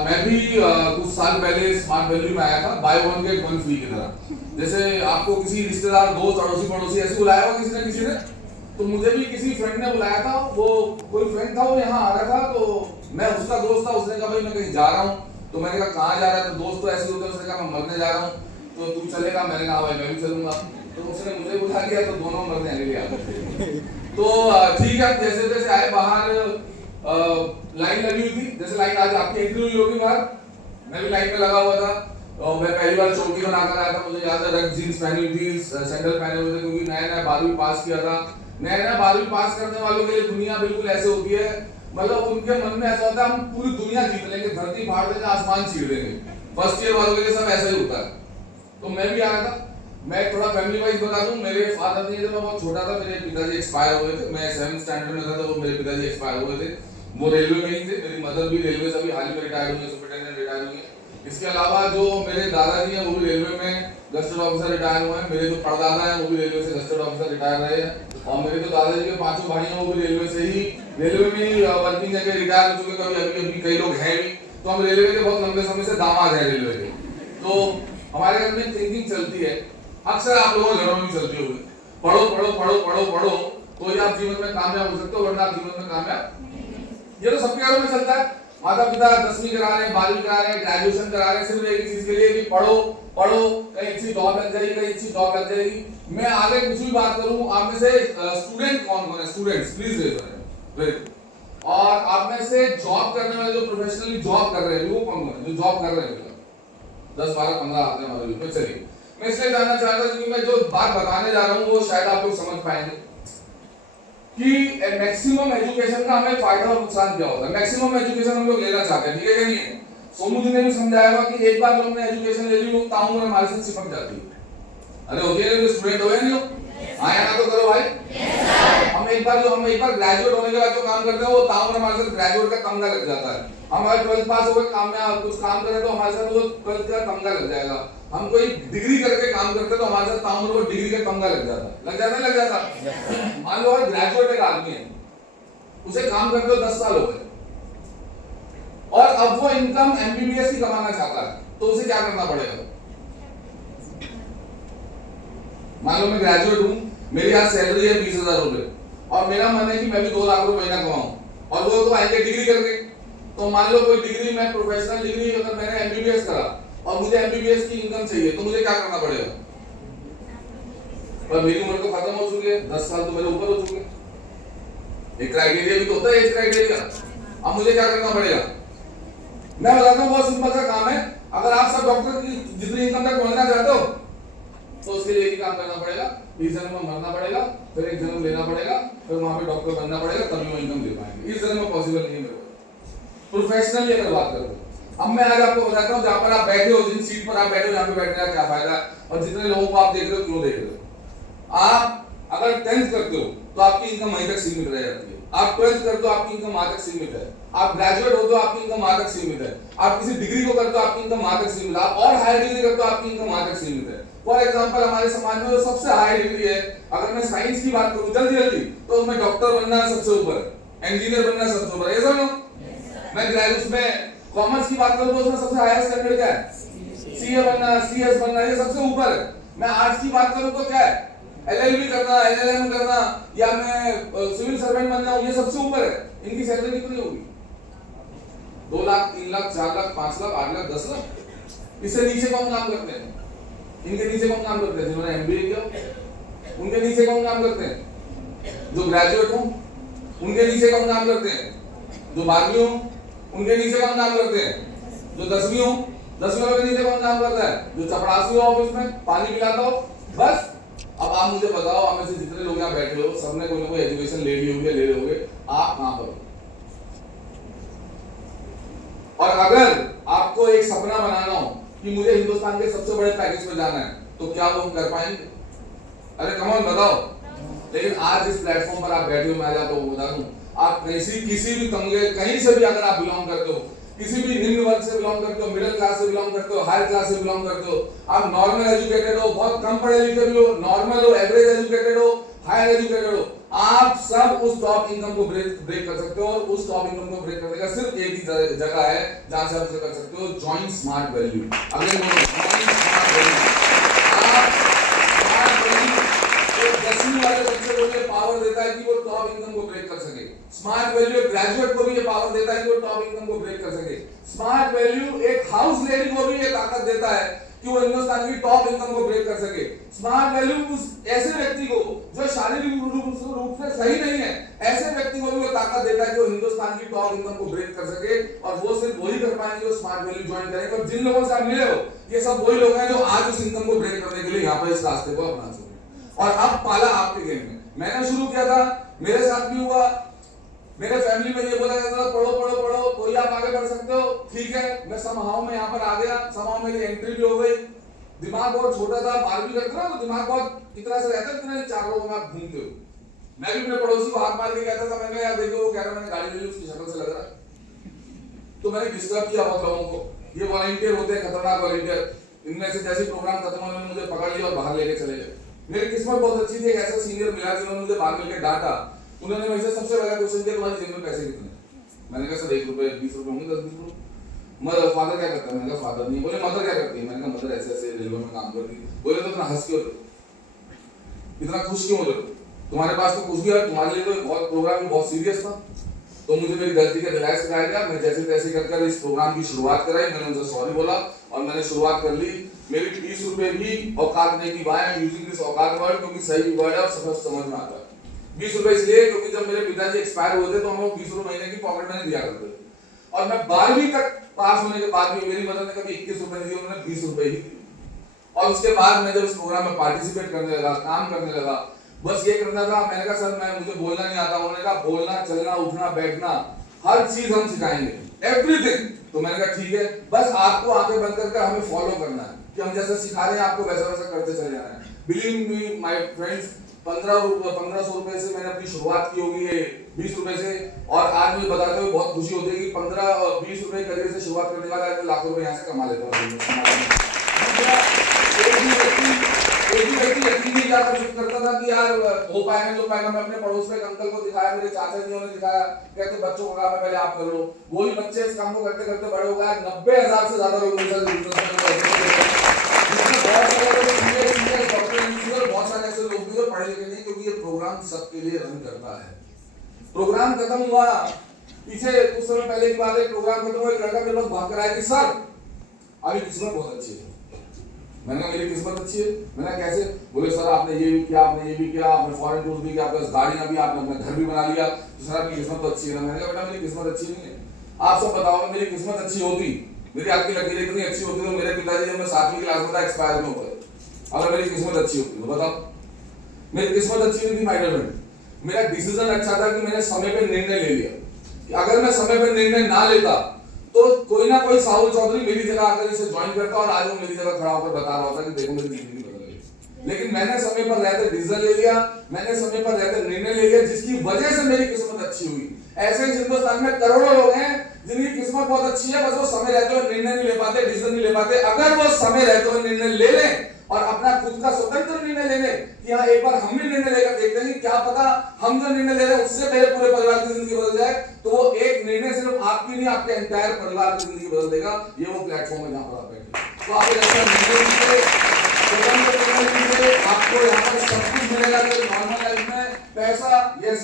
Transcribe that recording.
मैं भी कुछ साल पहले स्मार्ट वैल्यू में आया था, by one get one free की तरह। जैसे आपको किसी रिश्तेदार, दोस्त, अड़ोसी पड़ोसी ऐसे बुलाया होगा किसी ने, तो मुझे भी किसी फ्रेंड ने बुलाया था। वो कोई फ्रेंड था, वो यहाँ आ रहा था, तो मैं उसका दोस्त था। उसने कहा भाई मैं कहीं जा रहा हूँ, तो मैंने कहा कहाँ जा रहा है? तो दोस्त तो ऐसे होते हैं, उसने कहा मैं मरने जा रहा हूँ, तो तू चलेगा? मैंने कहा भाई मैं भी चलूंगा। तो उसने मुझे बुला लिया, तो दोनों मरने आने लगे। तो ठीक है, जैसे जैसे आए बाहर, लाइन लगी हुई थी। जैसे लाइन आज आपकी एंट्री हुई होगी बाहर, मैं भी लाइन में लगा हुआ था। और मैं पहली बार चौकी बनाकर आया था। मुझे याद है रंग जीन्स पहनी हुई थी, सैंडल पहने हुए थे, क्योंकि नया नया 12वीं पास किया था। नया नया 12वीं पास करने वालों के लिए दुनिया बिल्कुल ऐसे होती है, मतलब उनके मन में ऐसा होता है हम पूरी दुनिया जीत लेंगे, धरती फाड़ देंगे, आसमान चीर देंगे। फर्स्ट ईयर वालों के लिए सब ऐसा ही होता है। तो मैं भी आया था। मैं थोड़ा फैमिली वाइज बता दूं, मेरे फादर नहीं थे, मैं बहुत छोटा था, मेरे पिताजी एक्सपायर हो गए थे। मैं 7th स्टैंडर्ड में था तो मेरे पिताजी एक्सपायर हो गए थे। वो रेलवे में ही थे। मेरी मदर भी रेलवे से अभी हाल ही में रिटायर्ड हुई है, सुपरिटेंडेंट रिटायर्ड हुई है। इसके अलावा जो मेरे दादाजी हैं वो भी रेलवे में गस्टेड ऑफिसर रिटायर हुए हैं। मेरे जो परदादा हैं वो भी रेलवे से गस्टेड ऑफिसर रिटायर रहे हैं। और मेरे जो दादाजी के 5 भाई हैं वो भी रेलवे में ही वर्किंग जगह रिटायर हो चुके हैं। अभी अभी कई लोग हैं भी। तो हम रेलवे के बहुत लंबे समय से दामाद हैं रेलवे के। तो हमारे घर में थिंकिंग चलती है, अक्सर आप लोगों के घरों में चलती होगी, पढ़ो पढ़ो पढ़ो पढ़ो पढ़ो तो ही आप जीवन में कामयाब हो सकते हो, वरना आप जीवन में कामयाब। ये तो सबके घरों में चलता है। माता पिता 10वीं करा रहे हैं, 12वीं करा रहे हैं, ग्रेजुएशन करा रहे हैं, सिर्फ एक ही चीज के लिए कि पढ़ो पढ़ो, कहीं अच्छी जॉब लग जाएगी, कहीं अच्छी जॉब लग जाएगी। मैं आगे कुछ भी बात करूं, आप में से स्टूडेंट कौन कौन है? Students please raise your hand. और आप में से जॉब करने वाले, जो प्रोफेशनली जॉब कर रहे हैं, वो कौन कौन है जो जॉब कर रहे हैं? 10 12 15 आते हैं हमारे बीच में। चलिए, मैं इसलिए जानना चाहता हूं क्योंकि मैं जो बात बताने जा रहा हूं वो शायद आप लोग समझ पाएंगे कि मैक्सिमम एजुकेशन का हमें फायदा और नुकसान क्या होता है। मैक्सिमम एजुकेशन हम लोग लेना चाहते हैं, ठीक है कि नहीं है? सोमू जी ने भी समझाया कि एक बार जो हमने एजुकेशन ले ली वो ताउम्र हमारे साथ चिपक जाती है। अरे होती है ना, स्टूडेंट हो या नहीं हो? हाँ या ना तो करो भाई। हम एक बार ग्रेजुएट होने के बाद जो काम करते हैं वो ताउम्र हमारे साथ ग्रेजुएट का तमगा लग जाता है। हम अगर 12th पास हो गए, काम में कुछ काम करें तो हमारे साथ वो 12th का तमगा लग जाएगा। हम कोई डिग्री करके काम करते तो हमारे साथ ताउम्र वो डिग्री का तमगा लग जाता। मान लो ग्रेजुएट एक आदमी है, उसे काम करते हो 10 साल हो गए और अब वो इनकम एमबीबीएस की कमाना चाहता है, तो उसे क्या करना पड़ेगा? मान लो मैं ग्रेजुएट हूं, मेरी आज सैलरी है 20,000 रुपए और मेरा मन है कि मैं भी 2 लाख रुपए महीना कमाऊं, और वो तो आएंगे डिग्री करके। तो मान लो कोई डिग्री, मैं प्रोफेशनल डिग्री, अगर मैंने एमबीबीएस करा और मुझे एमबीबीएस की इनकम चाहिए, तो मुझे क्या करना पड़ेगा? पर मेरी उम्र तो खत्म हो चुकी है, 10 साल तो मेरे ऊपर हो चुके हैं। एक क्राइटेरिया भी तो होता है, एज क्राइटेरिया। अब मुझे क्या करना पड़ेगा? मैं बताता हूँ, बहुत सिंपल सा काम है। अगर आप सब डॉक्टर की जितनी इनकम तक पहुंचना चाहते हो तो उसके लिए एक ही काम करना पड़ेगा, इस जन्म में मरना पड़ेगा, फिर एक जन्म लेना पड़ेगा, फिर वहां पे डॉक्टर बनना पड़ेगा, तभी वो इनकम दे पाएंगे। इस जन्म में पॉसिबल नहीं है मेरे को। प्रोफेशनली अगर बात करो, अब मैं आज आपको बताता हूँ, जहां पर आप बैठे हो, जिन सीट पर आप बैठे हो, यहाँ पे बैठने का क्या फायदा है और जितने लोगों को आप देख रहे हो क्यों देख रहे हो। आप अगर 10th करते हो तो आपकी इनकम वहीं तक सीमित रह जाती है। आप 12th करते हो, आपकी इनकम वहां तक सीमित है। आप ग्रेजुएट होते हो, आपकी इनकम वहां तक सीमित है। आप किसी डिग्री को करते हो, आपकी इनकम वहां तक सीमित है। आप और हायर डिग्री करते हो, आपकी इनकम वहां तक सीमित है। फॉर एग्जांपल, हमारे समाज में जो सबसे हाई डिग्री है, अगर मैं साइंस की बात करूं जल्दी तो उसमें डॉक्टर बनना सबसे ऊपर है, इंजीनियर बनना सबसे ऊपर है, ऐसा नो? मैं ग्रेजुएट में कॉमर्स की बात करूं तो उसमें सबसे हाईएस्ट स्टैंडर्ड क्या है? सीए बनना, सीएस बनना, ये सबसे ऊपर है। मैं आर्ट्स की बात करूं तो क्या है? एलएलबी करना, एलएलएम करना, या मैं सिविल सर्वेंट बनना, ये सबसे ऊपर है। इनकी सैलरी कितनी होगी? 2 लाख, 3 लाख, 4 लाख, 5 लाख, 8 लाख, 10 लाख। इससे नीचे कौन काम करते हैं? इनके नीचे कौन काम करते हैं? जिन्होंने एमबीए किया। उनके नीचे कौन काम करते हैं? जो ग्रेजुएट हो। उनके नीचे कौन काम करते हैं? जो 12वीं हो। उनके नीचे कौन काम करते हैं? जो 10वीं हो। 10वीं वालों के नीचे कौन काम करता है? जो चपरासी हो, ऑफिस में पानी पिलाता हो। बस। अब आप मुझे बताओ, आप में से जितने लोग यहाँ बैठे हो, सबने कोई ना कोई एजुकेशन ले ली होगी, ले रहे होगे। आप कहां पर हो? और अगर आपको एक सपना बनाना हो कि मुझे हिंदुस्तान के सबसे बड़े पैकेज में जाना है, तो क्या वो कर पाएंगे? अरे कम ऑन बताओ। लेकिन आज इस प्लेटफॉर्म पर आप बैठे हो, मैं आज आपको बता दूं, आप किसी भी तमगे, कहीं से भी अगर आप बिलोंग करते हो, किसी भी निम्न वर्ग से बिलोंग करते हो, मिडिल क्लास से बिलोंग करते हो, हाई क्लास से बिलोंग करते हो, आप नॉर्मल एजुकेटेड हो, बहुत कम पढ़े लिखे भी हो, नॉर्मल हो, एवरेज एजुकेटेड हो, हायर एजुकेटेड हो, आप सब उस टॉप इनकम को ब्रेक कर सकते हो, और उस टॉप इनकम को ब्रेक करने का सिर्फ एक ही जगह है जहां से आप उसे कर सकते हो, ज्वाइन स्मार्ट वैल्यू। अगले बोलो ज्वाइन स्मार्ट वैल्यू। आप स्मार्ट वैल्यू एक 10वीं वाले बच्चे को ये पावर देता है कि वो टॉप इनकम को ब्रेक कर सके। स्मार्ट वैल्यू एक ग्रेजुएट को भी ये पावर देता है कि वो टॉप इनकम को ब्रेक कर सके। स्मार्ट वैल्यू एक हाउस लेडी को भी ये ताकत देता है कि वो हिंदुस्तान की टॉप इनकम को ब्रेक कर सके। स्मार्ट वैल्यू उस ऐसे व्यक्ति को जो शारीरिक रूप से सही नहीं है, ऐसे व्यक्ति को भी वो ताकत देता है कि वो हिंदुस्तान की टॉप इनकम को ब्रेक कर सके, और वो सिर्फ वही कर पाएंगे जो स्मार्ट वैल्यू ज्वाइन करेंगे। और जिन लोगों से आप मिले हो, ये सब वही लोग हैं जो आज उस इनकम को ब्रेक करने के लिए यहाँ पर इस रास्ते को अपना चुके और अब पाला आपके गेम में। मैंने शुरू किया था, मेरे साथ भी हुआ, मेरे फैमिली में ये बोला जाता था पढ़ो पढ़ो पढ़ो, कोई आप आगे बढ़ सकते हो, ठीक है। मैं समहाउ में यहाँ पर आ गया, समहाउ मेरी एंट्री भी हो गई। दिमाग बहुत छोटा था, 12वीं करते ना, तो दिमाग बहुत इतना सा रहता है, इतने 4 लोगों में आप घूमते हो। मैं भी अपने पड़ोसी को हाथ मार के कहता था, मैंने यार देखो वो कह रहा मैंने गाड़ी ले ली, उसकी शक्ल से लग रहा है, तो मैंने डिस्टर्ब किया बहुत लोगों को। ये वॉलंटियर होते हैं, खतरनाक वॉलंटियर, इनमें से जैसे प्रोग्राम खत्म होने में मुझे पकड़ लिया और बाहर लेके चले गए। मेरी किस्मत बहुत अच्छी थी, एक ऐसा सीनियर मिला जिन्होंने मुझे बाहर मिलकर डांटा। उन्होंने मुझे सबसे पहला क्वेश्चन किया, तुम्हारी जेब में पैसे कितने? मैंने कहा सर 1 रुपए 20 रुपए होंगे, 10-20 रुपए। मदर फादर क्या करता है? मैंने कहा फादर नहीं। बोले मदर क्या करती है? मैंने कहा मदर ऐसे ऐसे रेलवे में काम करती है। बोले तो इतना हंस क्यों रहे, इतना खुश क्यों हो रहे? तुम्हारे पास तो कुछ भी है, तुम्हारे लिए तो बहुत प्रोग्राम बहुत सीरियस था। तो मुझे मेरी गलती का रियलाइज कराया गया, मैं जैसे तैसे कर इस प्रोग्राम की शुरुआत कराई। मैंने उनसे सॉरी बोला और मैंने शुरुआत कर ली। मेरी 20 रुपए भी औकात नहीं की। Why I am using this aukaat word, क्योंकि सही वर्ड है और सब समझ में आता है। 20 रुपए इसलिए क्योंकि जब मेरे पिताजी एक्सपायर हुए थे तो हम लोग 20 रुपए महीने की पॉकेट मनी दिया करते थे, और मैं 12वीं तक पास होने के बाद भी मेरी मदर ने कभी 21 रुपए नहीं दिए, उन्होंने 20 रुपए ही दिए। और उसके बाद मैं जब इस प्रोग्राम में पार्टिसिपेट करने लगा, काम करने लगा, बस ये करना था। मैंने कहा सर मैं मुझे बोलना नहीं आता। उन्होंने कहा बोलना, चलना, उठना, बैठना, हर चीज हम सिखाएंगे, एवरीथिंग। तो मैंने कहा ठीक है, बस आपको आंखें बंद करके हमें फॉलो करना है कि हम जैसा सिखा रहे हैं आपको वैसा वैसा करते चले जाना है। बिलीव मी माय फ्रेंड्स, 1500 रुपए से मैंने अपनी शुरुआत की होगी, ये 20 रुपए से, और आज मुझे बताते हुए बहुत खुशी होती है कि 15-20 रुपए करियर से शुरुआत करने वाला आज लाखों रुपए यहाँ से कमा लेता हूँ। एक ही व्यक्ति यकीन नहीं करता था कि यार हो पाएगा तो पाएगा। मैं अपने पड़ोस में एक अंकल को दिखाया, मेरे चाचा जी ने दिखाया, कहते बच्चों का काम है पहले आप कर लो। वही बच्चे इस काम को करते करते बड़े हो गए। 90,000 से ज्यादा लोग बहुत सारे ऐसे लोग भी जो पढ़े लिखे नहीं, क्योंकि ये प्रोग्राम सबके लिए रन करता है। प्रोग्राम खत्म हुआ, पीछे कुछ समय पहले की बात है, प्रोग्राम खत्म हुआ, एक लड़का मेरे पास भाग कर आया कि सर अभी किस्मत बहुत अच्छी है। मैंने कहा मेरी किस्मत अच्छी है? मैंने कहा कैसे? बोले सर आपने ये भी किया, आपने ये भी किया, आपने फॉरेन टूर भी किया, आपके पास गाड़ियां भी, आपने अपना घर भी बना लिया, तो सर आपकी किस्मत तो अच्छी है ना। मैंने कहा बेटा मेरी किस्मत अच्छी नहीं है। आप सब बताओ मेरी किस्मत अच्छी होती, मेरी आपकी लकीरें इतनी अच्छी होती तो मेरे पिताजी जब मैं 7वीं क्लास में था एक्सपायर में हो गए। अगर मेरी किस्मत अच्छी होती तो बताओ। मेरी किस्मत अच्छी नहीं थी माय डियर फ्रेंड, मेरा डिसीजन अच्छा था कि मैंने समय पे निर्णय ले लिया। अगर मैं समय पे निर्णय ना लेता तो कोई ना कोई साहुल चौधरी मेरी जगह आकर इसे ज्वाइन करता और आज वो मेरी जगह खड़ा होकर बता रहा होता कि देखो मेरी जिंदगी बदल गई। लेकिन मैंने समय पर रहते डिसीजन ले लिया, मैंने समय पर रहते निर्णय ले लिया, जिसकी वजह से मेरी किस्मत अच्छी हुई। ऐसे हिंदुस्तान में करोड़ों लोग हैं जिनकी किस्मत बहुत अच्छी है, बस वो समय रहते हुए निर्णय नहीं ले पाते, डिसीजन नहीं ले पाते। अगर वो समय रहते हुए निर्णय ले लें और अपना खुद का स्वतंत्र निर्णय ले लें कि हाँ एक बार हम भी निर्णय लेकर देखते हैं, क्या पता हम जो निर्णय ले रहे हैं उससे मेरे पूरे परिवार की जिंदगी बदल जाए, तो वो एक निर्णय सिर्फ आपकी नहीं आपके एंटायर परिवार की जिंदगी बदल देगा। ये वो प्लेटफॉर्म है जहाँ पर आप बैठे। तो आप ऐसा निर्णय लीजिए, स्वतंत्र निर्णय लीजिए, आपको यहाँ पर सब कुछ मिलेगा। नॉर्मल लाइफ में पैसा, यस